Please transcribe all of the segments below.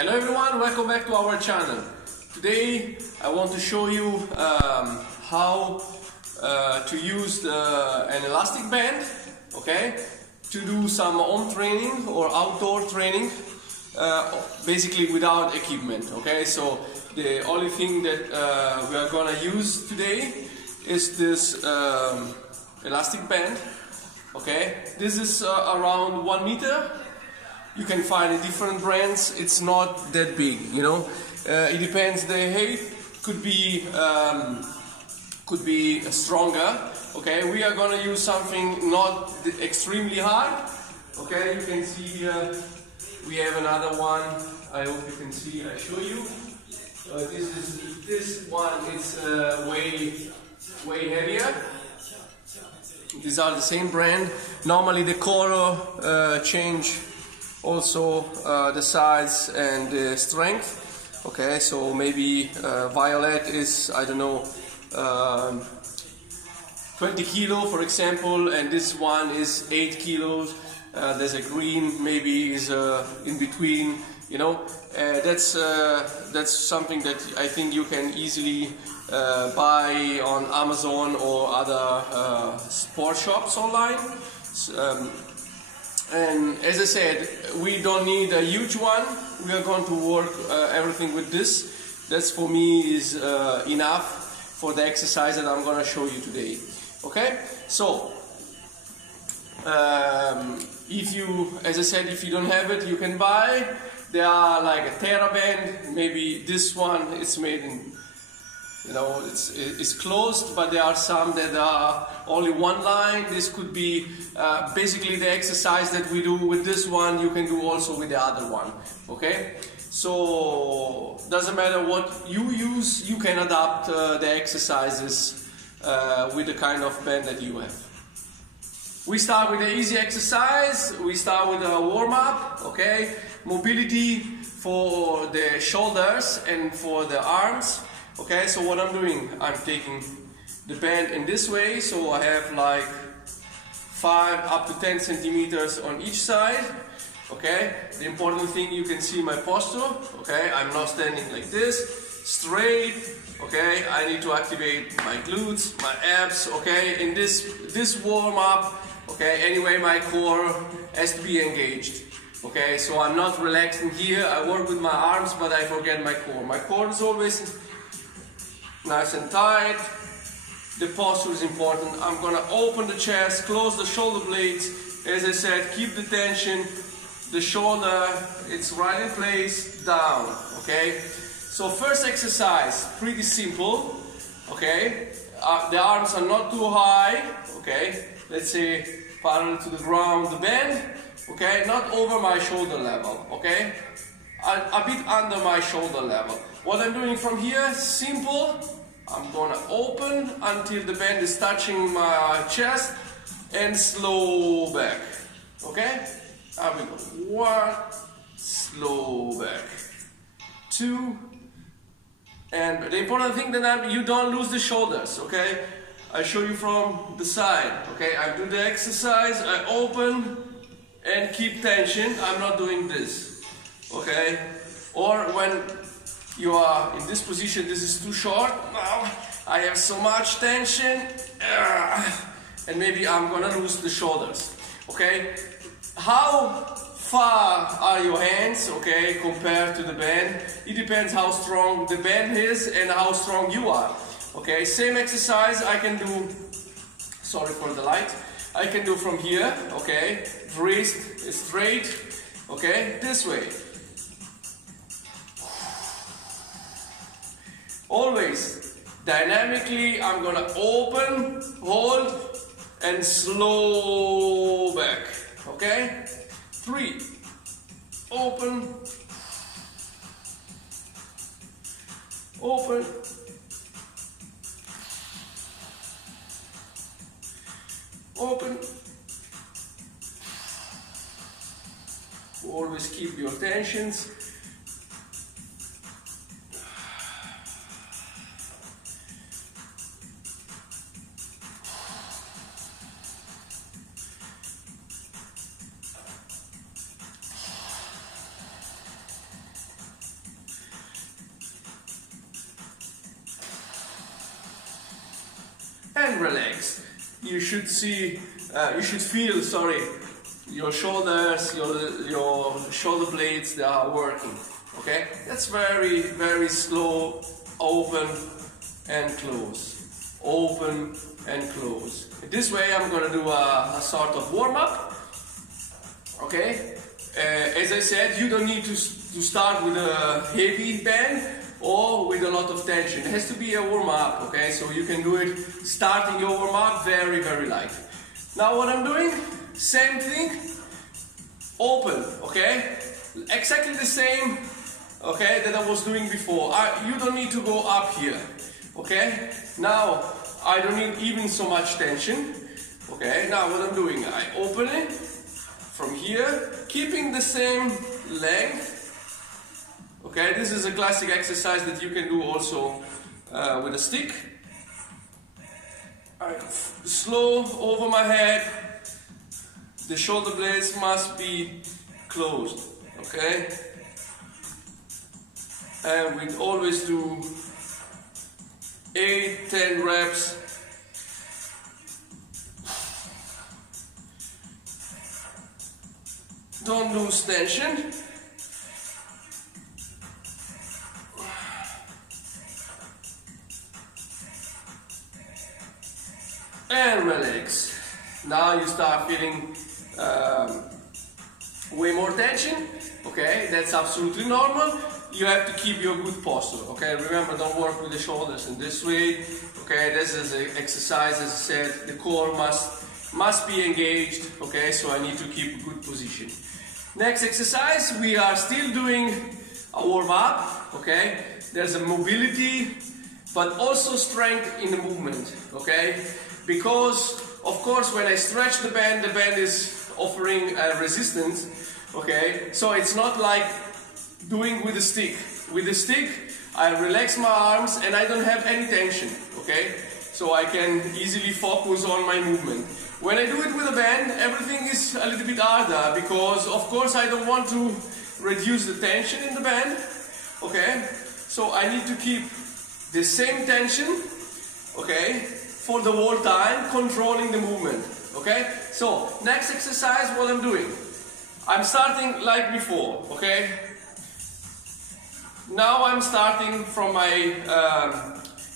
Hello everyone, welcome back to our channel. Today I want to show you how to use an elastic band, okay, to do some home training or outdoor training, basically without equipment, okay. So the only thing that we are gonna use today is this elastic band, okay. This is around 1 meter. You can find in different brands. It's not that big, you know. It depends. The height could be stronger. Okay, we are gonna use something not extremely hard. Okay, you can see here we have another one. I hope you can see. I show you. This one is way heavier. These are the same brand. Normally the color change. Also the size and the strength. Okay, so maybe violet is, I don't know, 20 kilo for example, and this one is 8 kilos. There's a green, maybe is in between, you know. That's something that I think you can easily buy on Amazon or other sport shops online. And as I said, we don't need a huge one. We are going to work everything with this. That's for me is enough for the exercise that I'm going to show you today. Okay? So, if you, as I said, if you don't have it, you can buy. They are like a TheraBand. Maybe this one is made in, you know, it's closed, but there are some that are only one line. This could be basically the exercise that we do with this one, you can do also with the other one, okay? So, doesn't matter what you use, you can adapt the exercises with the kind of band that you have. We start with the easy exercise. We start with a warm-up, okay? Mobility for the shoulders and for the arms. Okay, so what I'm doing, I'm taking the band in this way, so I have like 5 up to 10 centimeters on each side. Okay, the important thing, you can see my posture. Okay, I'm not standing like this, straight. Okay, I need to activate my glutes, my abs. Okay, in this warm up. Okay, anyway, my core has to be engaged. Okay, so I'm not relaxing here. I work with my arms, but I forget my core. My core is always nice and tight. The posture is important. I'm gonna open the chest, close the shoulder blades. As I said, keep the tension. The shoulder, it's right in place, down. Okay. So first exercise, pretty simple. Okay. The arms are not too high. Okay. Let's say parallel to the ground, the bend. Okay. Not over my shoulder level. Okay. A bit under my shoulder level. What I'm doing from here, simple. I'm gonna open until the band is touching my chest and slow back. Okay? Here we go. 1, slow back. 2, and the important thing that you don't lose the shoulders. Okay? I show you from the side. Okay? I do the exercise. I open and keep tension. I'm not doing this. Okay? Or when you are in this position, this is too short. Now I have so much tension, and maybe I'm gonna lose the shoulders. Okay, how far are your hands, okay, compared to the band? It depends how strong the band is and how strong you are. Okay, same exercise I can do. Sorry for the light. I can do from here. Okay, wrist straight. Okay, this way. Always dynamically, I'm gonna open, hold, and slow back. Okay? 3, open, open, open. Always keep your tensions. and relax. You should feel, sorry, your shoulders, your shoulder blades, they are working. Okay, that's very, very slow. Open and close, open and close. This way I'm going to do a sort of warm-up. Okay, as I said, you don't need to start with a heavy band or with a lot of tension. It has to be a warm-up, okay? So you can do it starting your warm-up very, very light. Now what I'm doing, same thing, open, okay? Exactly the same, okay, that I was doing before. You don't need to go up here, okay? Now I don't need even so much tension, okay? Now what I'm doing, I open it from here, keeping the same length. Okay, this is a classic exercise that you can do also with a stick. Slow over my head. The shoulder blades must be closed. Okay, and we always do 8-10 reps. Don't lose tension. And relax. Now you start feeling way more tension. Okay, that's absolutely normal. You have to keep your good posture. Okay, remember, don't work with the shoulders in this way. Okay, this is an exercise, as I said, the core must be engaged. Okay, so I need to keep a good position. Next exercise, we are still doing a warm-up. Okay, there's a mobility, but also strength in the movement. Okay. Because, of course, when I stretch the band is offering resistance, okay? So it's not like doing with a stick. With a stick, I relax my arms and I don't have any tension, okay? So I can easily focus on my movement. When I do it with a band, everything is a little bit harder because, of course, I don't want to reduce the tension in the band, okay? So I need to keep the same tension, okay? For the whole time, controlling the movement, okay? So, next exercise, what I'm doing, I'm starting like before, okay? Now I'm starting from my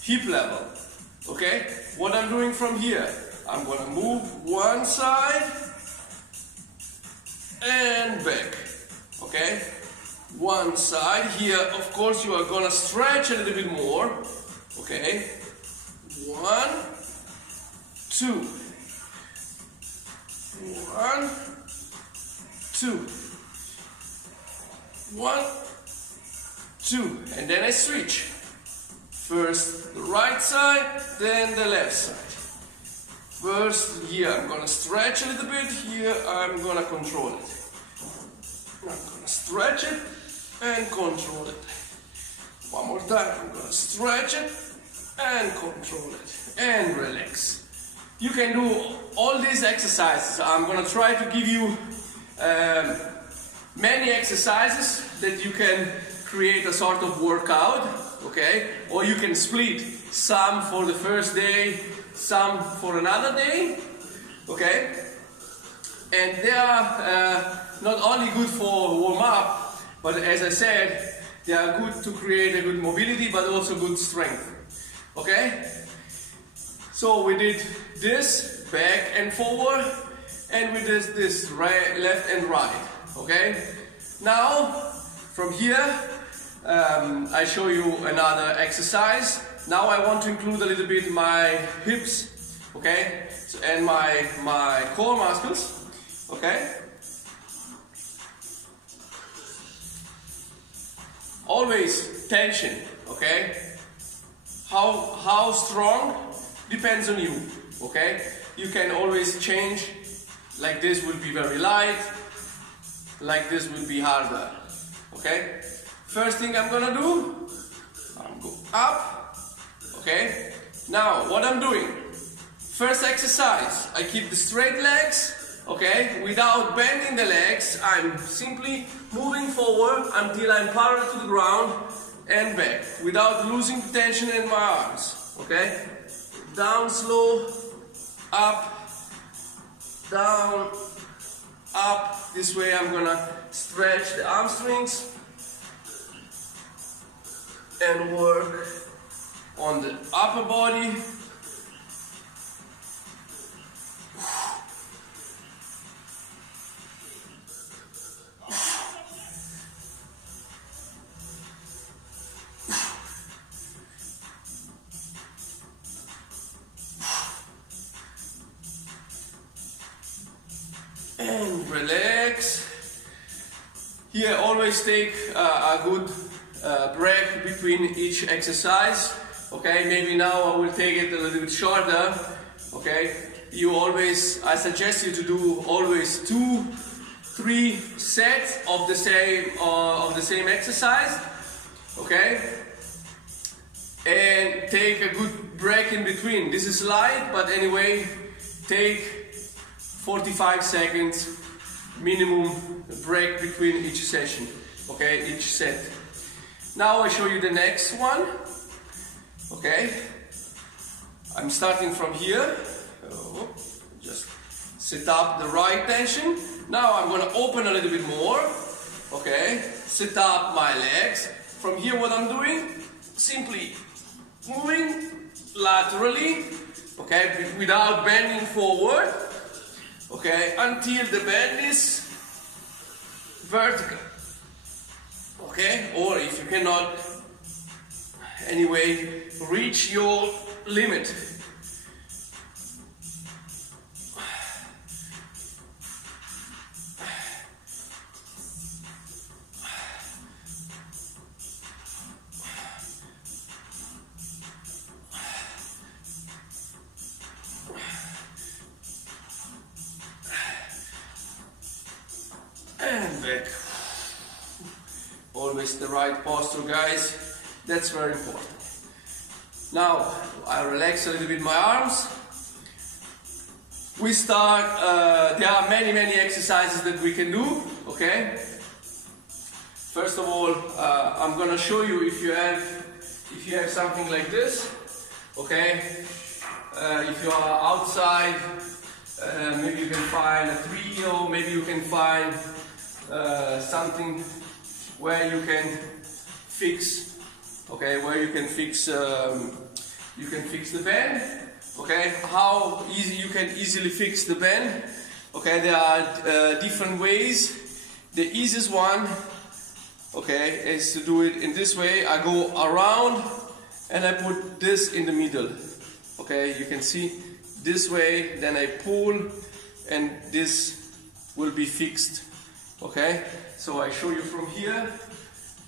hip level, okay? What I'm doing from here, I'm gonna move one side and back, okay? One side here, of course, you are gonna stretch a little bit more, okay? 1, 2. 1, 2. 1, 2. And then I switch. First the right side, then the left side. First here I'm gonna stretch a little bit, here I'm gonna control it. I'm gonna stretch it and control it. One more time, I'm gonna stretch it and control it. And relax. You can do all these exercises. I'm going to try to give you many exercises that you can create a sort of workout, okay? Or you can split some for the first day, some for another day, okay? And they are not only good for warm-up, but as I said, they are good to create a good mobility, but also good strength, okay? So we did this, back and forward, and we did this right, left and right, okay? Now, from here, I show you another exercise. Now I want to include a little bit my hips, okay? So, and my core muscles, okay? Always tension, okay? How strong depends on you, okay? You can always change. Like this will be very light, like this will be harder, okay? First thing I'm gonna do, I'm go up, okay? Now, what I'm doing, first exercise, I keep the straight legs, okay? Without bending the legs, I'm simply moving forward until I'm parallel to the ground and back, without losing tension in my arms, okay? down slow, up, down, up. This way I'm gonna stretch the hamstrings and work on the upper body. And relax. Here always take a good break between each exercise. Okay, maybe now I will take it a little bit shorter. Okay, I suggest you to do always 2-3 sets of the same exercise. Okay, and take a good break in between. This is light, but anyway, take 45 seconds minimum break between each session, okay, each set. Now I show you the next one, okay. I'm starting from here, just set up the right tension. Now I'm gonna open a little bit more, okay, set up my legs. From here what I'm doing, simply moving laterally, okay, without bending forward. Okay, until the bend is vertical. Okay, or if you cannot, anyway, reach your limit. And back. Always the right posture, guys. That's very important. Now I relax a little bit my arms. We start. There are many exercises that we can do. Okay. First of all, I'm gonna show you if you have something like this. Okay. If you are outside, maybe you can find a tree, or maybe you can find something where you can fix, okay, where you can fix the bend, okay. How easy you can easily fix the bend, okay. There are different ways. The easiest one, okay, is to do it in this way. I go around and I put this in the middle, okay. You can see this way, then I pull and this will be fixed. Okay, so I show you from here.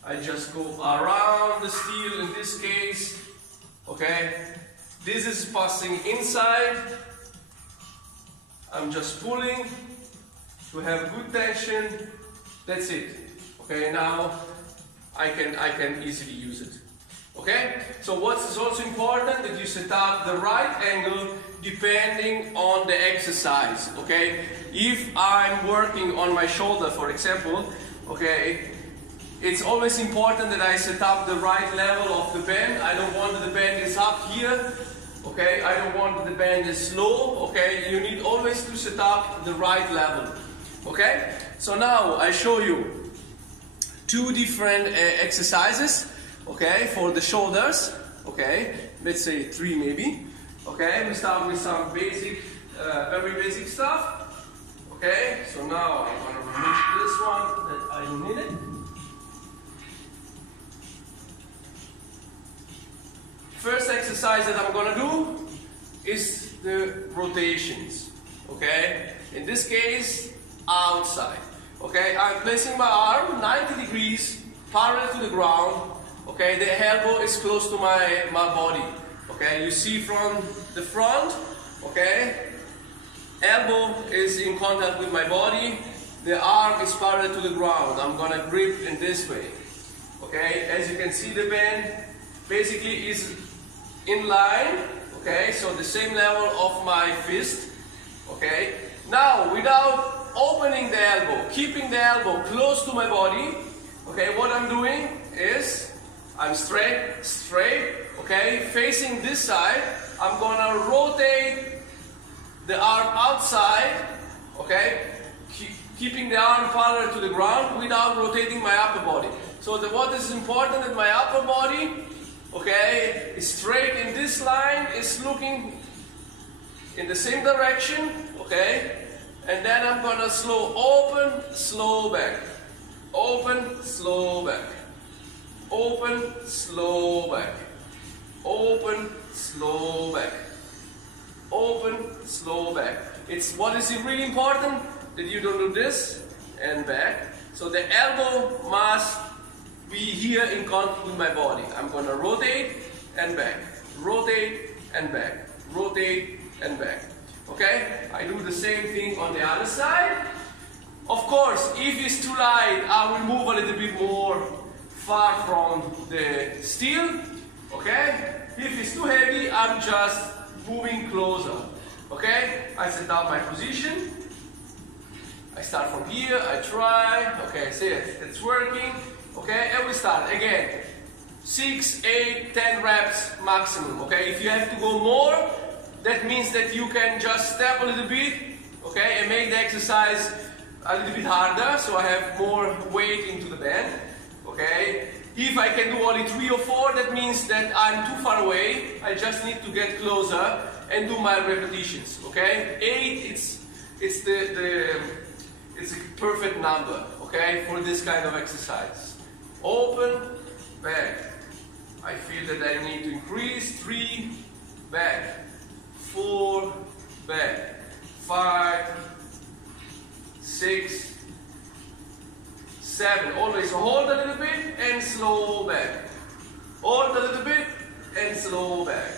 I just go around the steel in this case. Okay, this is passing inside. I'm just pulling to have good tension. That's it. Okay, now I can easily use it. Okay, so what is also important that you set up the right angle depending on the exercise. Okay, if I'm working on my shoulder, for example, okay, it's always important that I set up the right level of the bend. I don't want the bend is up here. Okay, I don't want the bend is low. Okay, you need always to set up the right level. Okay, so now I show you 2 different exercises. Okay, for the shoulders. Okay, let's say 3 maybe. Okay, we start with some basic, very basic stuff. Okay, so now I'm gonna remove this one that I don't need it. First exercise that I'm gonna do is the rotations. Okay, in this case, outside. Okay, I'm placing my arm 90 degrees parallel to the ground. Okay, the elbow is close to my body. Okay, you see from the front, okay, elbow is in contact with my body, the arm is parallel to the ground. I'm gonna grip in this way. Okay, as you can see, the bend basically is in line. Okay, so the same level of my fist. Okay, now without opening the elbow, keeping the elbow close to my body, okay, what I'm doing is I'm straight, okay, facing this side, I'm gonna rotate the arm outside, okay? Keeping the arm parallel to the ground without rotating my upper body. So what is important is my upper body, okay, is straight in this line, is looking in the same direction, okay? And then I'm gonna slow open, slow back. Open, slow back. Open, slow back. Open, slow back. Open, slow back. What is really important that you don't do this and back. So the elbow must be here in contact with my body. I'm gonna rotate and back. Rotate and back. Rotate and back. Okay? I do the same thing on the other side. Of course, if it's too light, I will move a little bit more far from the steel. Okay? If it's too heavy, I'm just moving closer. Okay? I set up my position. I start from here, I try. Okay, see it, it's working. Okay, and we start again. 6, 8, 10 reps maximum. Okay, if you have to go more, that means that you can just step a little bit, okay, and make the exercise a little bit harder, so I have more weight into the band. Okay, if I can do only 3 or 4, that means that I'm too far away. I just need to get closer and do my repetitions. Okay, 8, it's a perfect number, okay, for this kind of exercise. Open, back. I feel that I need to increase. 3, back. 4, back. 5, 6, 7. Always hold a little bit and slow back. Hold a little bit and slow back.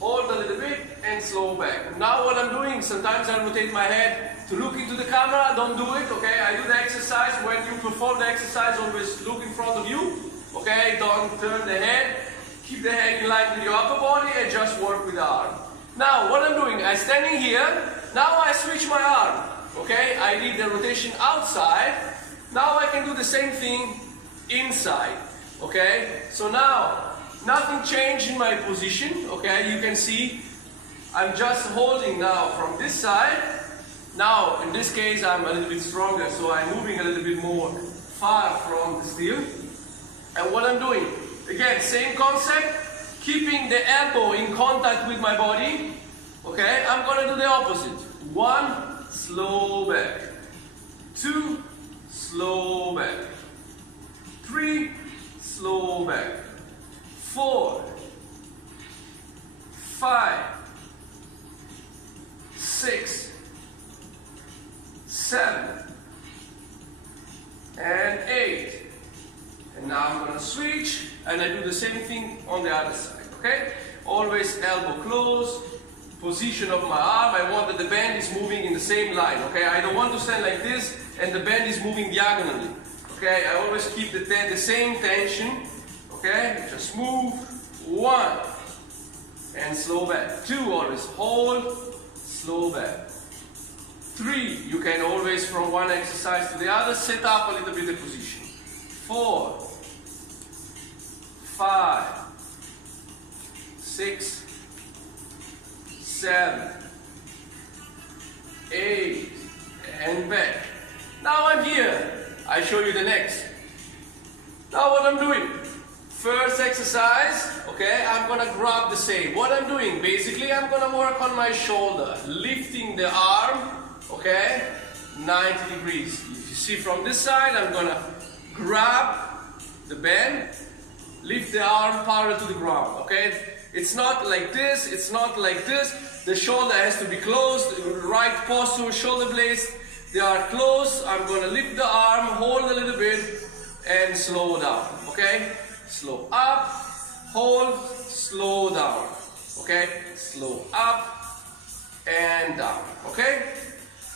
Hold a little bit and slow back. Now what I'm doing, sometimes I rotate my head to look into the camera. Don't do it, okay? I do the exercise. When you perform the exercise, always look in front of you, okay? Don't turn the head. Keep the head in line with your upper body and just work with the arm. Now, what I'm doing, I'm standing here. Now I switch my arm, okay? I did the rotation outside. Now I can do the same thing inside, okay? So now, nothing changed in my position, okay? You can see I'm just holding now from this side. Now, in this case, I'm a little bit stronger, so I'm moving a little bit more far from the steel. And what I'm doing, again, same concept, keeping the elbow in contact with my body. Okay, I'm gonna do the opposite. 1, slow back. 2, slow back. 3, slow back. 4, 5, 6, 7, and 8. And now I'm going to switch and I do the same thing on the other side, okay? Always elbow close, position of my arm. I want that the band is moving in the same line, okay? I don't want to stand like this and the band is moving diagonally, okay? I always keep the same tension, okay? Just move. 1 and slow back. 2, always hold, slow back. 3, you can always from one exercise to the other set up a little bit the position. 4, 5, 6, 7, 8, and back. Now I'm here. I show you the next. Now what I'm doing. First exercise, okay, I'm gonna grab the same. What I'm doing, basically, I'm gonna work on my shoulder, lifting the arm, okay, 90 degrees. If you see from this side, I'm gonna grab the band, lift the arm parallel to the ground, okay? It's not like this, it's not like this. The shoulder has to be closed, right posture, shoulder blades, they are closed. I'm gonna lift the arm, hold a little bit, and slow down, okay? Slow up, hold, slow down, okay? Slow up and down, okay?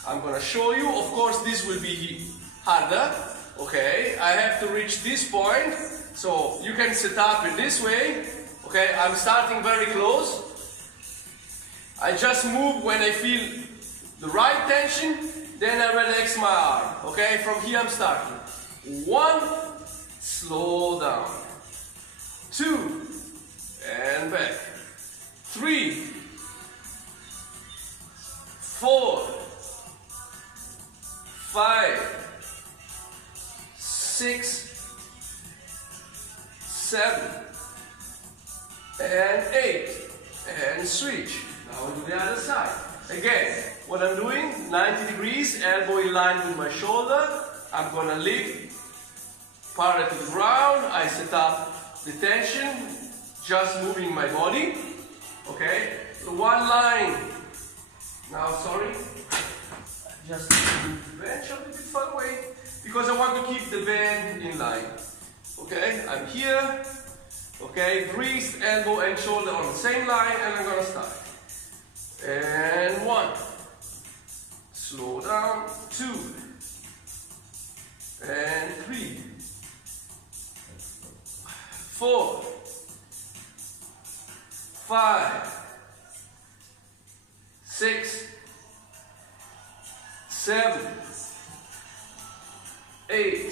I'm gonna show you. Of course, this will be harder, okay? I have to reach this point, so you can set up in this way, okay? I'm starting very close. I just move when I feel the right tension, then I relax my arm, okay? From here I'm starting. 1, slow down. 2, and back. 3, 7, and 8, and switch. Now we'll do the other side. Again, what I'm doing, 90 degrees, elbow in line with my shoulder. I'm gonna lift, parallel to the ground. I set up the tension, just moving my body. Okay, so one line. Now, sorry, just move the bench a little bit far away because I want to keep the band in line. Okay, I'm here. Okay, wrist, elbow, and shoulder on the same line, and I'm gonna start. And 1, slow down, 2, and 3, 4, 5, 6, 7, 8,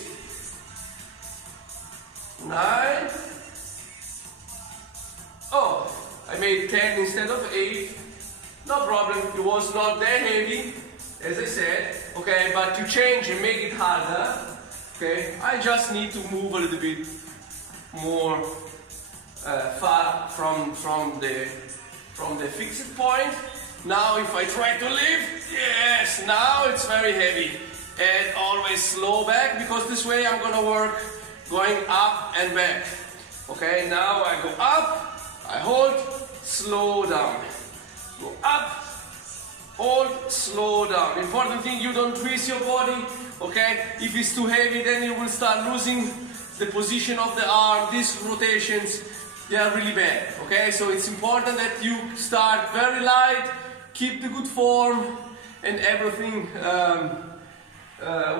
9. Oh, I made 10 instead of 8. No problem, it was not that heavy, as I said, okay, but to change and make it harder, okay, I just need to move a little bit more far from the fixed point. Now if I try to lift, yes, now it's very heavy. And always slow back, because this way I'm gonna work going up and back. Okay, now I go up, I hold, slow down. Go up, hold, slow down. Important thing, you don't twist your body, okay? If it's too heavy, then you will start losing the position of the arm. These rotations, they are really bad, okay? So it's important that you start very light, keep the good form, and everything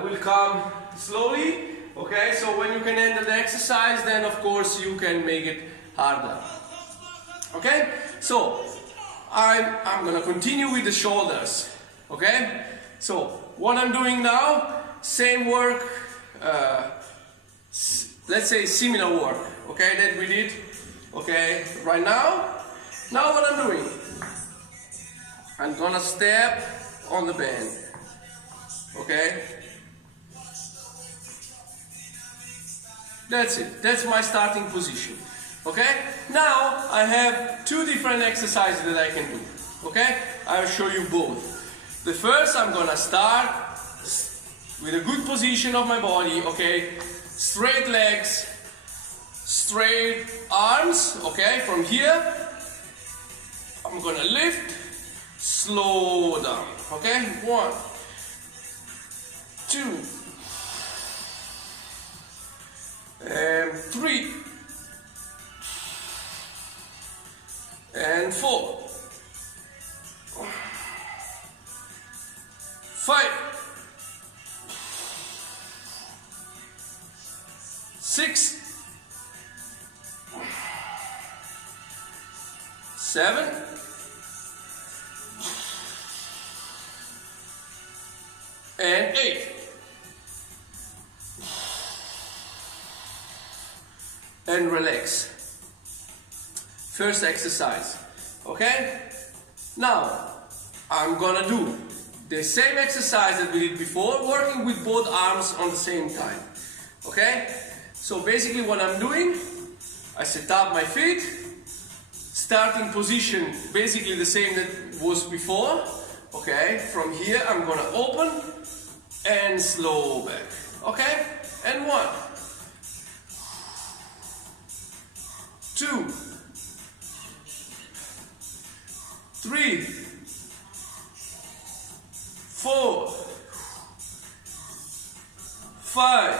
will come slowly, okay? So when you can handle the exercise, then of course you can make it harder, okay? So I'm gonna continue with the shoulders, okay? So what I'm doing now, same work, let's say similar work, okay, that we did, okay, right now. Now what I'm doing, I'm gonna step on the band, okay? That's it, that's my starting position. Okay, now I have two different exercises that I can do. Okay, I'll show you both. The first, I'm gonna start with a good position of my body. Okay, straight legs, straight arms. Okay, from here, I'm gonna lift, slow down. Okay, 1, 2, and 3. And 4, 5, 6, 7, 8. And relax. First exercise, okay? Now, I'm gonna do the same exercise that we did before, working with both arms on the same time, okay? So basically what I'm doing, I set up my feet, starting position, basically the same that was before, okay? From here, I'm gonna open and slow back, okay? And 1, 2, 3, 4, 5,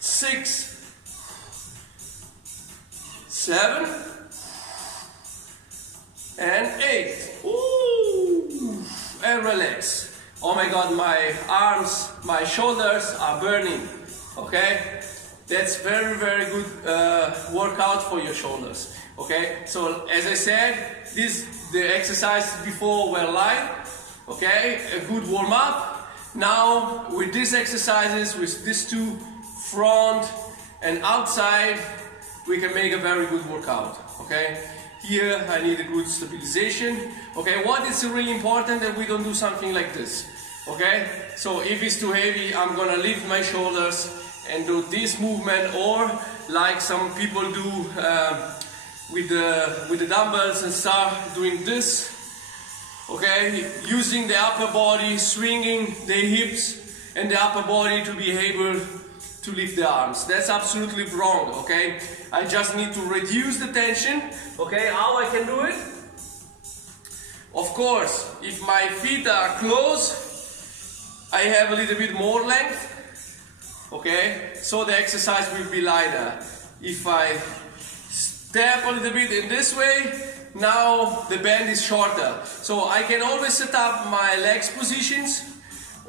6, 7, and 8. Ooh. And relax. Oh my God, my arms, my shoulders are burning. Okay? That's very, very good workout for your shoulders. Okay, so as I said, the exercises before were light, okay, a good warm up. Now with these exercises, with these two, front and outside, we can make a very good workout, okay. Here I need a good stabilization, okay. What is really important that we don't do something like this, okay. So if it's too heavy, I'm gonna lift my shoulders and do this movement, or like some people do with the dumbbells and start doing this. Okay, using the upper body, swinging the hips and the upper body to be able to lift the arms. That's absolutely wrong. Okay, I just need to reduce the tension. Okay, how I can do it? Of course, if my feet are closed, I have a little bit more length. Okay, so the exercise will be lighter. If I step a little bit in this way, now the band is shorter. So I can always set up my legs positions,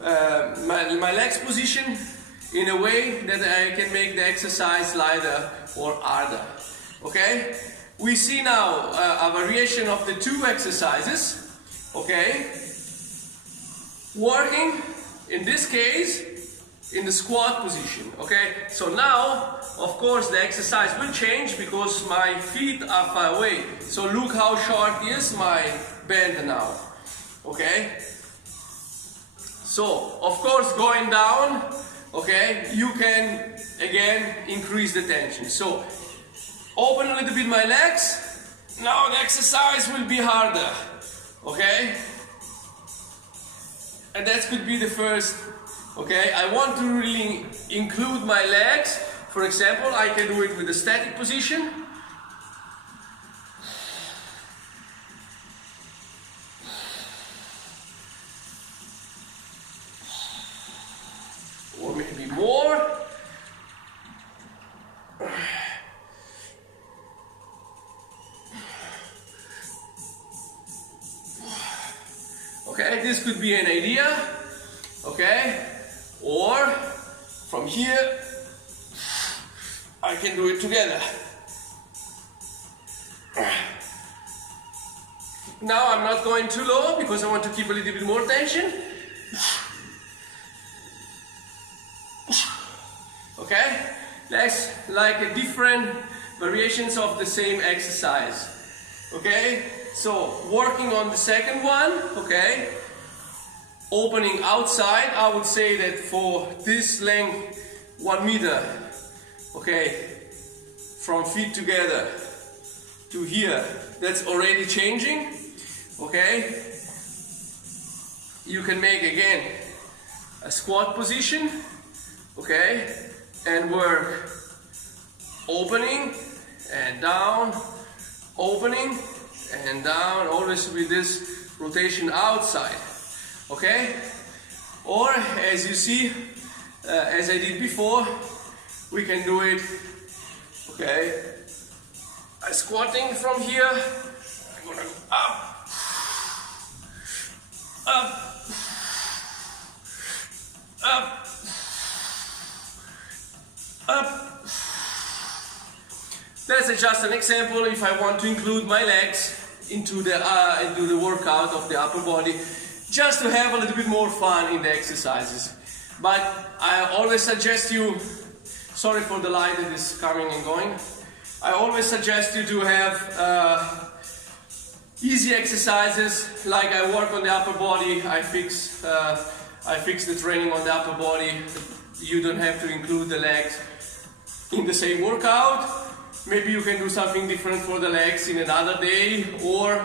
my legs position in a way that I can make the exercise lighter or harder. Okay, we see now a variation of the two exercises. Okay, working in this case in the squat position. Okay, so now of course the exercise will change because my feet are far away. So look how short is my band now. Okay, so of course going down, okay, you can again increase the tension. So open a little bit my legs. Now the exercise will be harder. Okay, and that could be the first. Okay, I want to really include my legs. For example, I can do it with a static position. Or maybe more. Okay, this could be an idea. Okay, or from here I can do it together. Now I'm not going too low because I want to keep a little bit more tension. Okay, that's like a different variations of the same exercise. Okay, so working on the second one. Okay, opening outside, I would say that for this length, 1 meter, okay, from feet together to here, that's already changing. Okay, you can make again a squat position. Okay, and work opening and down, opening and down, always with this rotation outside. Okay, or as you see, as I did before, we can do it. Okay, I'm squatting from here. I'm gonna go up, up, up, up. That's just an example. If I want to include my legs into the workout of the upper body, just to have a little bit more fun in the exercises. But I always suggest you, sorry for the light that is coming and going, I always suggest you to have easy exercises, like I work on the upper body, I fix the training on the upper body. You don't have to include the legs in the same workout. Maybe you can do something different for the legs in another day, or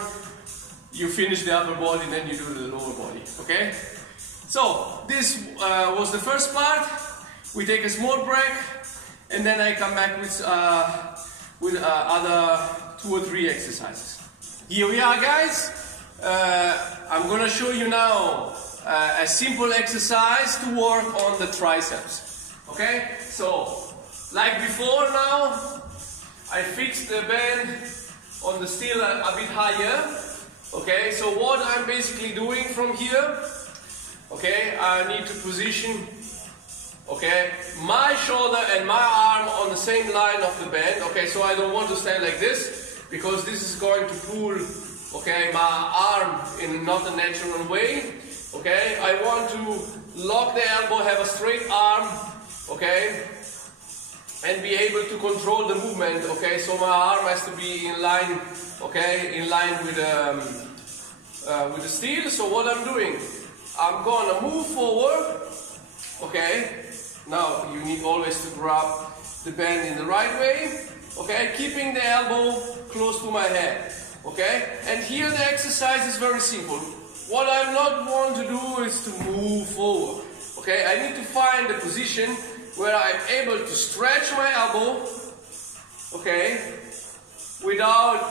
you finish the upper body, then you do the lower body. Okay? So this was the first part. We take a small break, and then I come back with other 2 or 3 exercises. Here we are, guys. I'm gonna show you now a simple exercise to work on the triceps. Okay? So like before, now I fix the band on the steel a bit higher. Okay, so what I'm basically doing from here, okay, I need to position, okay, my shoulder and my arm on the same line of the band. Okay, so I don't want to stand like this, because this is going to pull, okay, my arm in not a natural way. Okay, I want to lock the elbow, have a straight arm, okay, and be able to control the movement. Okay, so my arm has to be in line, okay, in line with the steel. So what I'm doing, I'm gonna move forward, okay, Now you need always to grab the band in the right way, okay, keeping the elbow close to my head, okay. And here the exercise is very simple. What I'm not want to do is to move forward, okay. I need to find the position where I'm able to stretch my elbow, okay, without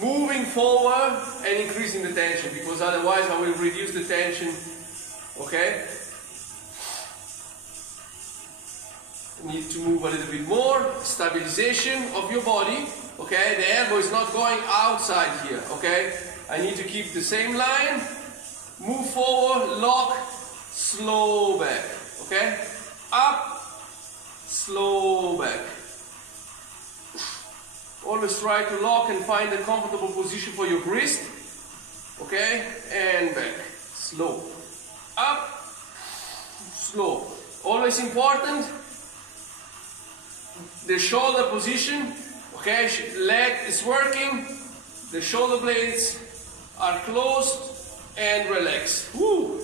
moving forward and increasing the tension, because otherwise I will reduce the tension, okay. Need to move a little bit more, stabilization of your body, okay. The elbow is not going outside here, okay. I need to keep the same line, move forward, lock, slow back, okay. Up, slow back. Always try to lock and find a comfortable position for your wrist, okay, and back, slow, up, slow. Always important, the shoulder position, okay, leg is working, the shoulder blades are closed and relaxed. Woo.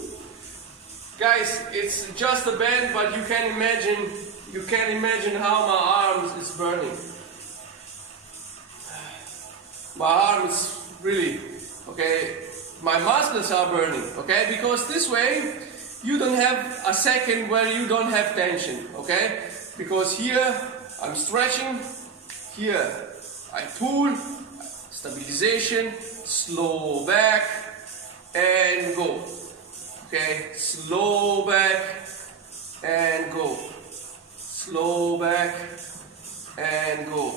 Guys, it's just a band, but you can imagine how my arms is burning. My arms really, okay, my muscles are burning, okay, because this way you don't have a second where you don't have tension, okay, because here I'm stretching, here I pull, stabilization, slow back and go, okay, slow back and go, slow back and go,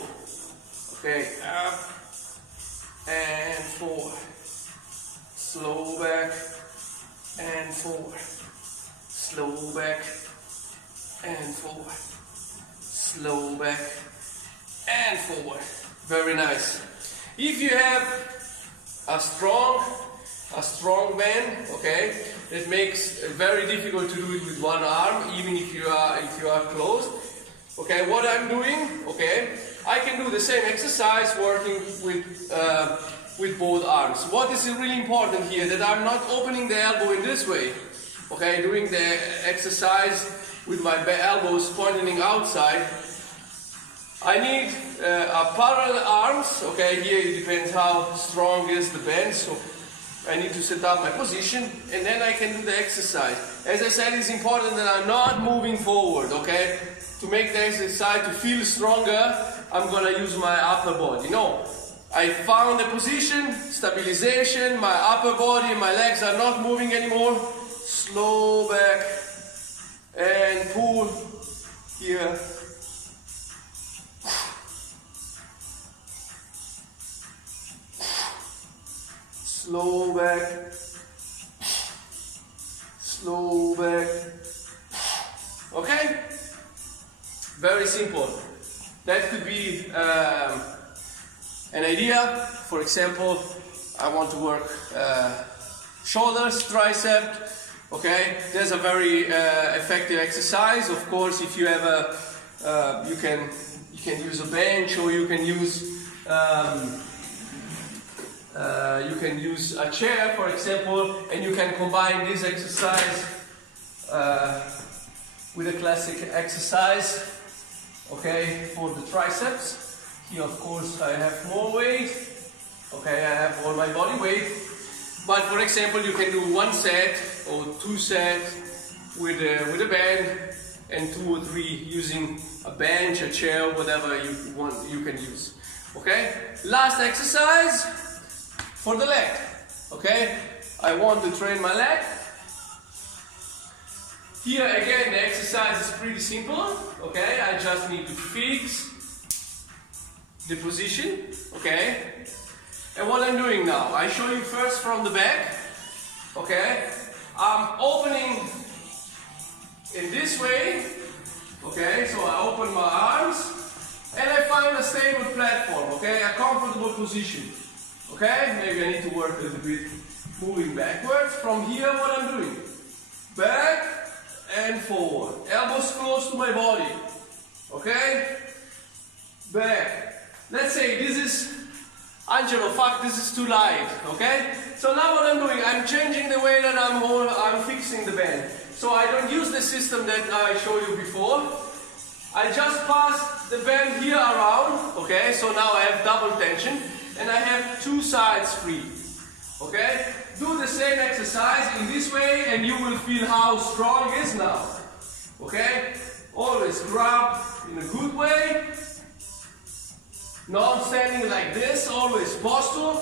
okay, up and forward, slow back and forward, slow back and forward, slow back and forward. Very nice. If you have a strong band, okay, it makes it very difficult to do it with one arm, even if you are closed. Okay, what I'm doing, okay, I can do the same exercise working with both arms. What is really important here, that I'm not opening the elbow in this way, okay, doing the exercise with my elbows pointing outside. I need a parallel arms, okay, here it depends how strong is the band, so I need to set up my position and then I can do the exercise. As I said, it's important that I'm not moving forward, okay. To make the exercise to feel stronger, I'm gonna use my upper body. No, I found the position, stabilization, my upper body, my legs are not moving anymore. Slow back and pull here. Slow back, slow back. Okay? Very simple. That could be an idea. For example, I want to work shoulders, tricep. Okay, there's a very effective exercise. Of course, if you have a, you can use a bench, or you can use a chair, for example, and you can combine this exercise with a classic exercise. Okay, for the triceps. Here, of course, I have more weight. Okay, I have all my body weight. But for example, you can do 1 set or 2 sets with a band, and 2 or 3 using a bench, a chair, whatever you want, you can use. Okay, last exercise for the leg. Okay, I want to train my leg. Here again, the exercise is pretty simple. Okay, I just need to fix the position. Okay, and what I'm doing now, I show you first from the back. Okay, I'm opening in this way. Okay, so I open my arms and I find a stable platform. Okay, a comfortable position. Okay, maybe I need to work a little bit moving backwards. From here, what I'm doing, back and forward, elbows close to my body. Okay, back. Let's say this is Angelo, fuck, this is too light. Okay, so now what I'm doing, I'm changing the way that I'm fixing the band. So I don't use the system that I showed you before. I just pass the band here around, okay? So now I have double tension and I have two sides free, okay? Do the same exercise in this way and you will feel how strong it is now, okay? Always grab in a good way, not standing like this, always posture.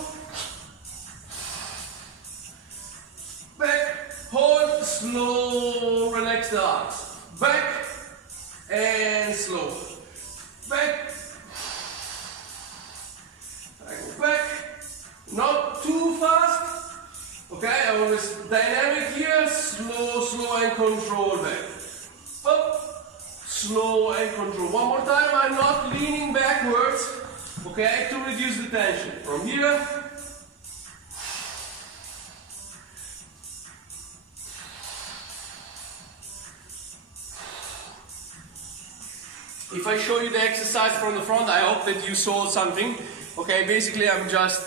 Back, hold, slow, relax the arms. Back and slow. Back. I go back. Not too fast. Okay, always dynamic here. Slow, slow and control back. Up, slow and control. One more time. I'm not leaning backwards. Okay, to reduce the tension. From here. If I show you the exercise from the front, I hope that you saw something. Okay, basically I'm just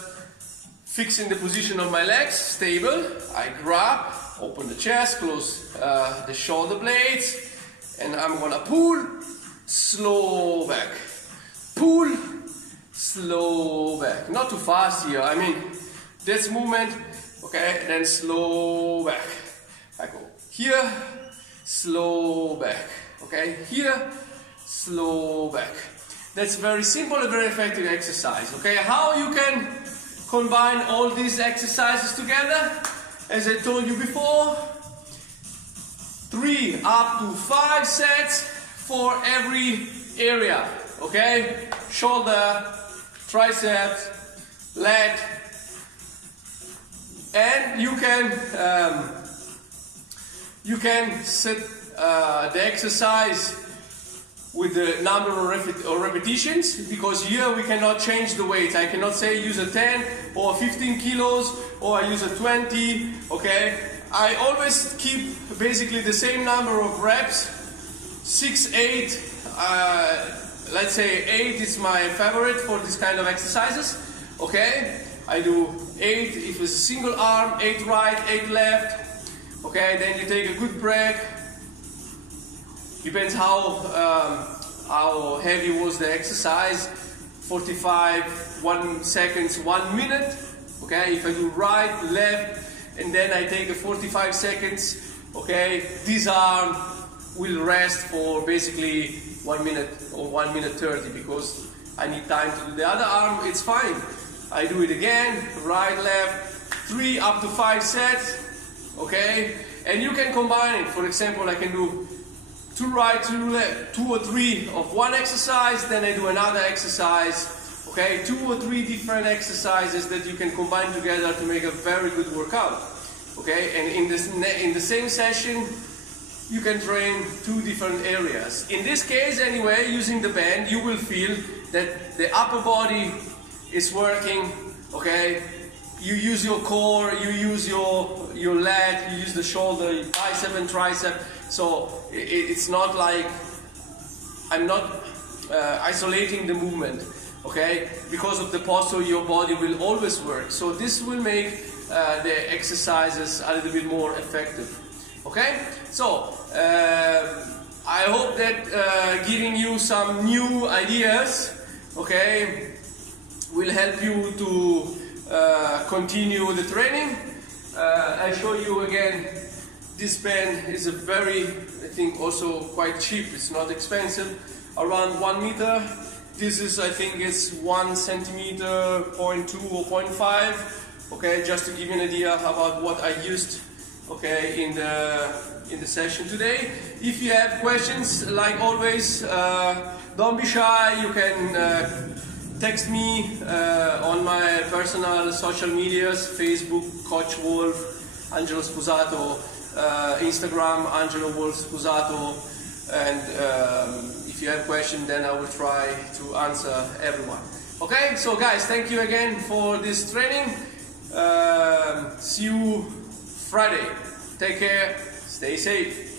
fixing the position of my legs, stable. I grab, open the chest, close the shoulder blades, and I'm gonna pull, slow back. Pull, slow back. Not too fast here, I mean, this movement, okay, then slow back. I go here, slow back, okay, here, slow back. That's very simple and very effective exercise. Okay, how you can combine all these exercises together? As I told you before, 3 up to 5 sets for every area. Okay, shoulder, triceps, leg, and you can set the exercise with the number of repetitions, because here we cannot change the weight. I cannot say use a 10 or 15 kilos or I use a 20, okay? I always keep basically the same number of reps, 6, 8, let's say 8 is my favorite for this kind of exercises, okay? I do 8 if it's a single arm, 8 right, 8 left, okay? Then you take a good break. Depends how heavy was the exercise. 45, 1 seconds, 1 minute. Okay, if I do right, left, and then I take a 45 seconds. Okay, this arm will rest for basically 1 minute or 1 minute 30 because I need time to do the other arm. It's fine. I do it again, right, left, 3 up to 5 sets. Okay, and you can combine it. For example, I can do 2 right, 2 left, 2 or 3 of one exercise, then I do another exercise, okay, 2 or 3 different exercises that you can combine together to make a very good workout, okay, and in the same session, you can train 2 different areas. In this case, anyway, using the band, you will feel that the upper body is working, okay, you use your core, you use your leg, you use the shoulder, your bicep and tricep. So it's not like I'm not isolating the movement, okay? Because of the posture, your body will always work. So this will make the exercises a little bit more effective, okay? So I hope that giving you some new ideas, okay, will help you to continue the training. I show you again. This band is a very, I think, also quite cheap. It's not expensive. Around 1 meter. This is, I think, it's 1 centimeter, 0.2 or 0.5. Okay, just to give you an idea about what I used. Okay, in the session today. If you have questions, like always, don't be shy. You can text me on my personal social medias: Facebook, Coach Wolf, Angelo Sposato. Instagram, Angelo Wolf Sposato, and if you have questions, then I will try to answer everyone. Okay, so guys, thank you again for this training. See you Friday. Take care, stay safe.